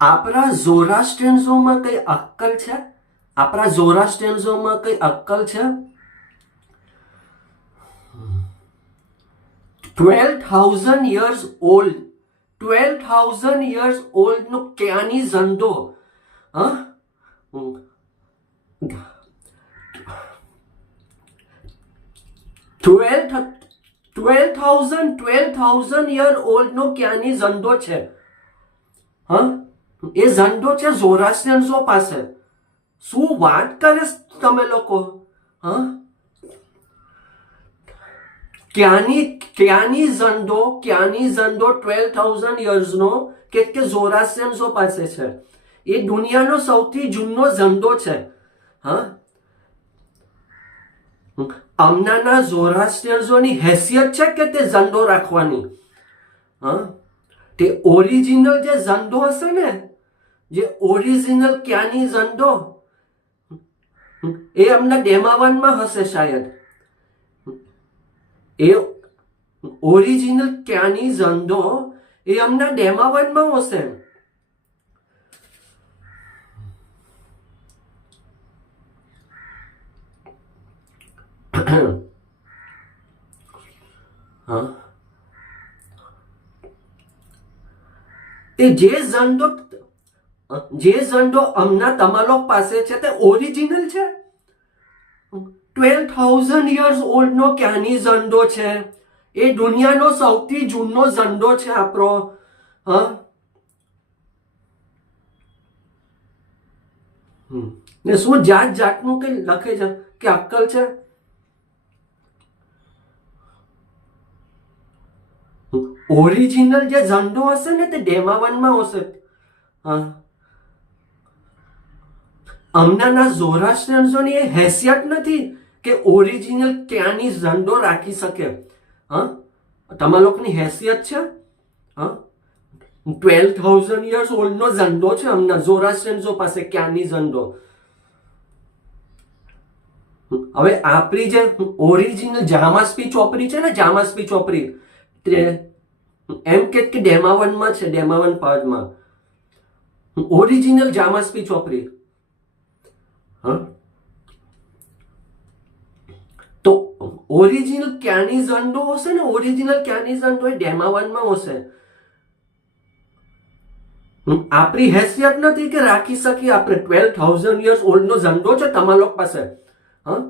આપણા ઝોરાસ્ટ્રિયન્સોમાં કઈ અક્કલ છે? આપણા ઝોરાસ્ટ્રિયન્સોમાં કઈ અક્કલ છે? 12,000 years old, 12,000 years old નો ક્યાંની ઝંડો, હા, 12,000 year old નો ક્યાંની ઝંડો છે, હા, એ ઝંડો છે ઝોરાસ્ટ્રિયન્સો પાસે. શું વાત કરે તમે લોકો, હા? ક્યાંની ઝંડો 12,000 યર્સનો કે ઝોરાસ્ટ્રિયન્સો પાસે છે. એ દુનિયાનો સૌથી જૂનો ઝંડો છે, હા. હમણાંના ઝોરાસ્ટ્રિયન્સોની હેસિયત છે કે તે ઝંડો રાખવાની, હા. તે ઓરિજિનલ જે ઝંડો હશે ને, જે ઓરિજિનલ ક્યાંની ઝંડો, એ હમણાં ડેમાવનમાં હશે શાયદ. એ ઓરિજિનલ ક્યાંની ઝંડો એ હમણાં ડેમાવનમાં હશે. હા, તે જે ઝંડો હમણાં તમારો પાસે છે તે ઓરિજિનલ છે. 12,000 years old નો ક્યાંની ઝંડો છે. એ દુનિયાનો સૌથી જૂનો ઝંડો છે આપણો, હા. ને શું જાત જાતનું કઈ લખે છે કે અક્કલ છે? ઓરિજિનલ જે ઝંડો હશે ને તે ડેમાવનમાં હશે, હા. હમણાંના ઝોરાસ્ટ્રિયન્સોની એ હેસિયત નથી કે ઓરિજિનલ ક્યાંની ઝંડો રાખી શકે, હા. તમારા લોકોની હેસિયત છે, હા. 12,000 years old નો ઝંડો છે હમણાં ઝોરાસ્ટ્રિયન્સો પાસે, ક્યાંની ઝંડો. હવે આપણી જે ઓરિજિનલ જામાસ્પી ચોપડી છે ને, જામાસ્પી ચોપડી, એમ કે ડેમાવનમાં છે, ડેમાવન પાર્કમાં ઓરિજિનલ જામાસ્પી ચોપડી, હા. તો ઓરિજિનલ ક્યાંની ઝંડો હશે ને, ઓરિજિનલ ક્યાંની ઝંડો એ ડેમાવનમાં હશે. આપણી હેસિયત નથી કે રાખી શકીએ આપણે. 12,000 years old નો ઝંડો છે તમારા લોકો પાસે, હા.